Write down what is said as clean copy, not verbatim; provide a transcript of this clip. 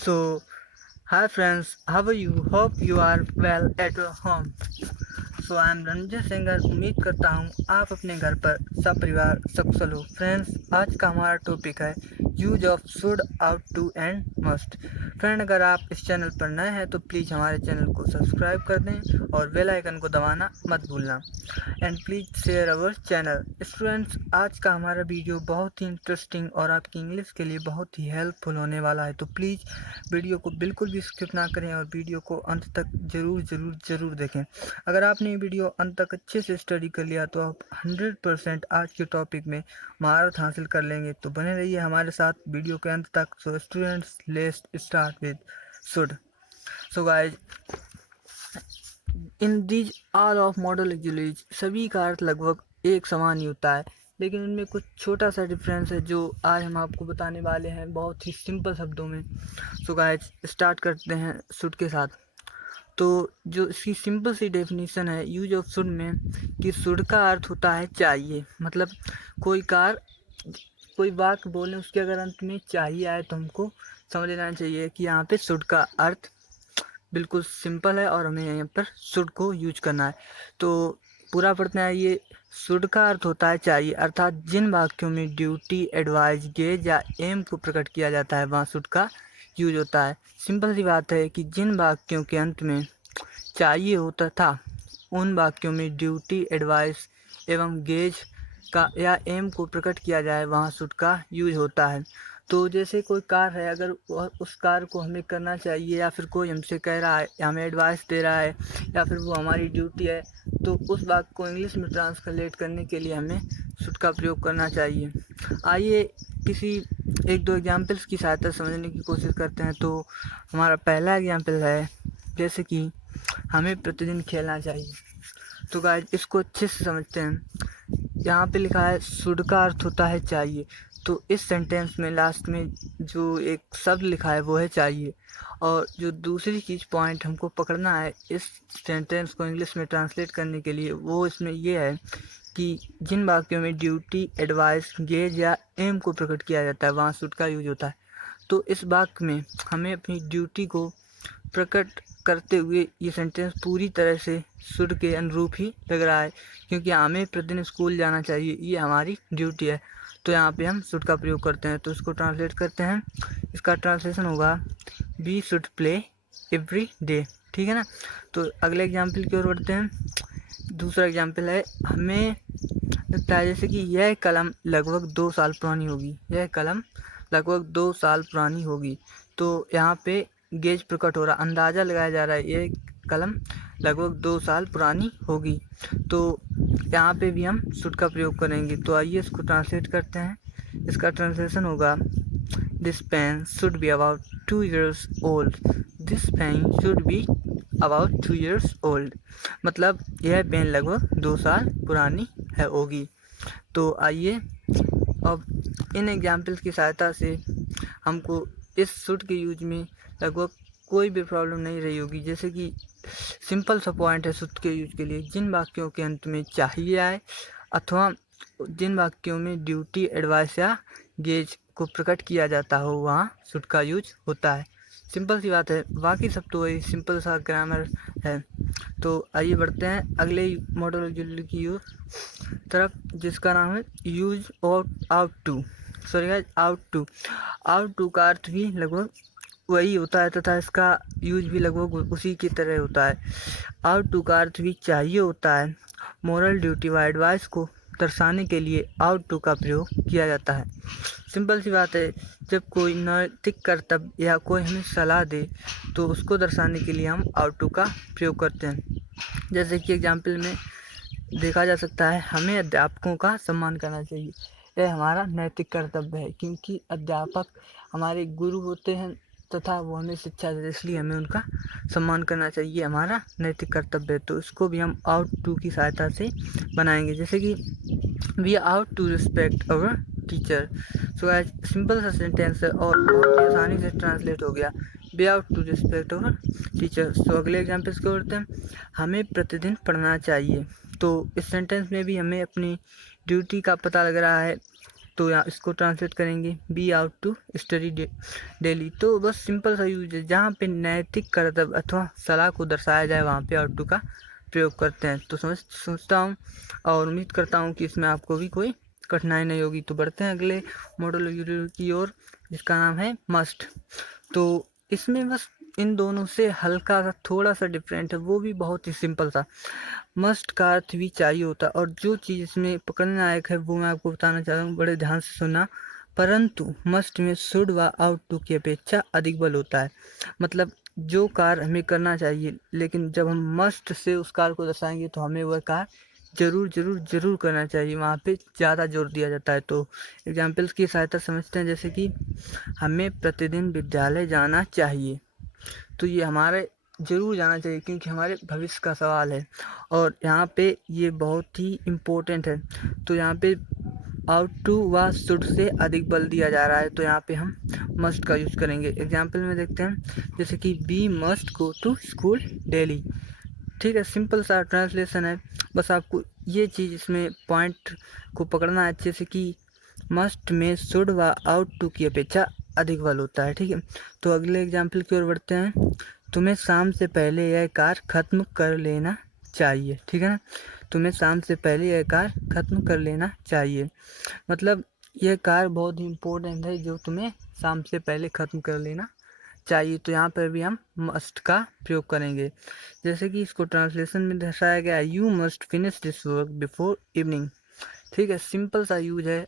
So, hi friends, how are you? Hope you are well at your home. So I am Ranjay singer. उम्मीद करता हूँ आप अपने घर पर सब परिवार सकुशल हो। फ्रेंड्स, आज का हमारा टॉपिक है use of should, ought to and must. Friend, अगर आप इस चैनल पर नए हैं तो प्लीज़ हमारे चैनल को सब्सक्राइब कर दें और बेल आइकन को दबाना मत भूलना and please share our channel. Students, आज का हमारा वीडियो बहुत ही इंटरेस्टिंग और आपकी इंग्लिश के लिए बहुत ही हेल्पफुल होने वाला है, तो प्लीज़ वीडियो को बिल्कुल भी स्किप ना करें और वीडियो को अंत तक ज़रूर देखें। अगर आपने वीडियो अंत तक अच्छे से स्टडी कर लिया तो आप 100% आज के टॉपिक में महारत हासिल कर लेंगे। तो बने रहिए हमारे साथ वीडियो के अंत तक। So students, let's start with should. So guys, in these all of modal auxiliaries सभी का अर्थ लगभग एक समान ही होता है, लेकिन इनमें कुछ छोटा सा डिफरेंस है जो आज हम आपको बताने वाले हैं बहुत ही सिंपल शब्दों में। सो गाइज, स्टार्ट करते हैं शुड के साथ। तो जो इसकी सिंपल सी डेफिनेशन है यूज ऑफ शुड में, कि शुड का अर्थ होता है चाहिए। मतलब कोई वाक्य बोलें, उसके अगर अंत में चाहिए आए तो हमको समझ लेना चाहिए कि यहाँ पे शुड का अर्थ बिल्कुल सिंपल है और हमें यहाँ पर शुड को यूज करना है। तो पूरा पढ़ते हैं। ये शुड का अर्थ होता है चाहिए, अर्थात जिन वाक्यों में ड्यूटी, एडवाइस, गेज या एम को प्रकट किया जाता है वहाँ शुड का यूज होता है। सिंपल सी बात है कि जिन वाक्यों के अंत में चाहिए होता था उन वाक्यों में ड्यूटी, एडवाइस एवं गेज का या एम को प्रकट किया जाए वहाँ शुड का यूज होता है। तो जैसे कोई कार्य है, अगर उस कार्य को हमें करना चाहिए या फिर कोई हमसे कह रहा है या हमें एडवाइस दे रहा है या फिर वो हमारी ड्यूटी है, तो उस वाक्य को इंग्लिश में ट्रांसलेट करने के लिए हमें शुड का प्रयोग करना चाहिए। आइए किसी एक दो एग्जाम्पल्स की सहायता समझने की कोशिश करते हैं। तो हमारा पहला एग्जाम्पल है, जैसे कि हमें प्रतिदिन खेलना चाहिए। तो गाइस, इसको अच्छे से समझते हैं। यहाँ पे लिखा है शुड का अर्थ होता है चाहिए, तो इस सेंटेंस में लास्ट में जो एक शब्द लिखा है वो है चाहिए। और जो दूसरी चीज़ पॉइंट हमको पकड़ना है इस सेंटेंस को इंग्लिश में ट्रांसलेट करने के लिए, वो इसमें ये है कि जिन वाक्यों में ड्यूटी, एडवाइस, गेज या एम को प्रकट किया जाता है वहाँ शुड का यूज होता है। तो इस वाक्य में हमें अपनी ड्यूटी को प्रकट करते हुए ये सेंटेंस पूरी तरह से शुड के अनुरूप ही लग रहा है, क्योंकि हमें प्रतिदिन स्कूल जाना चाहिए, ये हमारी ड्यूटी है। तो यहाँ पे हम शुड का प्रयोग करते हैं। तो इसको ट्रांसलेट करते हैं। इसका ट्रांसलेशन होगा we should play every day. ठीक है ना। तो अगले एग्जाम्पल की ओर बढ़ते हैं। दूसरा एग्जाम्पल है, हमें लगता है जैसे कि यह कलम लगभग 2 साल पुरानी होगी। यह कलम लगभग 2 साल पुरानी होगी। तो यहाँ पे गेज प्रकट हो रहा, अंदाज़ा लगाया जा रहा है ये कलम लगभग 2 साल पुरानी होगी। तो यहाँ पे भी हम शुड का प्रयोग करेंगे। तो आइए इसको ट्रांसलेट करते हैं। इसका ट्रांसलेशन होगा this pen should be about 2 years old. This pen should be about 2 years old, मतलब यह पेन लगभग 2 साल पुरानी है होगी। तो आइए अब इन एग्जाम्पल्स की सहायता से हमको इस शुड के यूज में लगभग कोई भी प्रॉब्लम नहीं रही होगी। जैसे कि सिंपल सा पॉइंट है शुड के यूज के लिए, जिन वाक्यों के अंत में चाहिए आए अथवा जिन वाक्यों में ड्यूटी, एडवाइस या गेज को प्रकट किया जाता हो वहाँ शुड का यूज होता है। सिंपल सी बात है, बाकी सब तो वही सिंपल सा ग्रामर है। तो आइए बढ़ते हैं अगले मॉडल ऑक्सिलरी की तरफ, जिसका नाम है use of ought to. Sorry, ought to का अर्थ भी लगभग वही होता है तथा इसका यूज भी लगभग उसी की तरह होता है। आउट टू का अर्थ भी चाहिए होता है। मोरल ड्यूटी व एडवाइस को दर्शाने के लिए आउट टू का प्रयोग किया जाता है। सिंपल सी बात है, जब कोई नैतिक कर्तव्य या कोई हमें सलाह दे तो उसको दर्शाने के लिए हम आउट टू का प्रयोग करते हैं। जैसे कि एग्जाम्पल में देखा जा सकता है, हमें अध्यापकों का सम्मान करना चाहिए। यह हमारा नैतिक कर्तव्य है, क्योंकि अध्यापक हमारे गुरु होते हैं तथा वो हमें शिक्षा देते, इसलिए हमें उनका सम्मान करना चाहिए, हमारा नैतिक कर्तव्य है। तो इसको भी हम आउट टू की सहायता से बनाएंगे। जैसे कि we are ought to respect our teacher. So as simple सा सेंटेंस है और बहुत ही आसानी से ट्रांसलेट हो गया, we ought to respect our teacher. So अगले एग्जाम्पल्स को करते हैं। हमें प्रतिदिन पढ़ना चाहिए। तो इस सेंटेंस में भी हमें अपनी ड्यूटी का पता लग रहा है तो यहाँ इसको ट्रांसलेट करेंगे be ought to study daily. तो बस सिंपल सा यूज है, जहाँ पे नैतिक कर्तव्य अथवा सलाह को दर्शाया जाए वहाँ पे आउट टू का प्रयोग करते हैं। तो सोचता हूँ और उम्मीद करता हूँ कि इसमें आपको भी कोई कठिनाई नहीं होगी। तो बढ़ते हैं अगले मॉडल वीडियो की ओर, जिसका नाम है मस्ट। तो इसमें बस इन दोनों से हल्का सा थोड़ा सा डिफरेंट है, वो भी बहुत ही सिंपल सा। मस्ट का अर्थ भी चाहिए होता है, और जो चीज़ इसमें पकड़ने लायक है वो मैं आपको बताना चाहता हूँ, बड़े ध्यान से सुनना। परंतु मस्ट में शुड व आउट टू की अपेक्षा अधिक बल होता है। मतलब जो कार्य हमें करना चाहिए, लेकिन जब हम मस्ट से उस कार्य को दर्शाएंगे तो हमें वह कार्य जरूर जरूर जरूर करना चाहिए, वहाँ पे ज़्यादा जोर दिया जाता है। तो एग्जाम्पल्स की सहायता समझते हैं, जैसे कि हमें प्रतिदिन विद्यालय जाना चाहिए। तो ये हमारे ज़रूर जाना चाहिए, क्योंकि हमारे भविष्य का सवाल है और यहाँ पे ये बहुत ही इम्पोर्टेंट है। तो यहाँ पे आउट टू व शुड से अधिक बल दिया जा रहा है, तो यहाँ पे हम मस्ट का यूज़ करेंगे। एग्जाम्पल में देखते हैं, जैसे कि be must go to school daily. ठीक है, सिंपल सा ट्रांसलेशन है। बस आपको ये चीज़ इसमें पॉइंट को पकड़ना है अच्छे से कि मस्ट में शुड व आउट टू की अपेक्षा अधिक बल होता है। ठीक है, तो अगले एग्जाम्पल की ओर बढ़ते हैं। तुम्हें शाम से पहले यह कार्य खत्म कर लेना चाहिए। ठीक है ना, तुम्हें शाम से पहले यह कार्य खत्म कर लेना चाहिए। मतलब यह कार्य बहुत ही इम्पोर्टेंट है जो तुम्हें शाम से पहले खत्म कर लेना चाहिए। तो यहाँ पर भी हम मस्ट का प्रयोग करेंगे, जैसे कि इसको ट्रांसलेशन में दर्शाया गया है, you must finish this work before evening. ठीक है, सिंपल सा यूज है,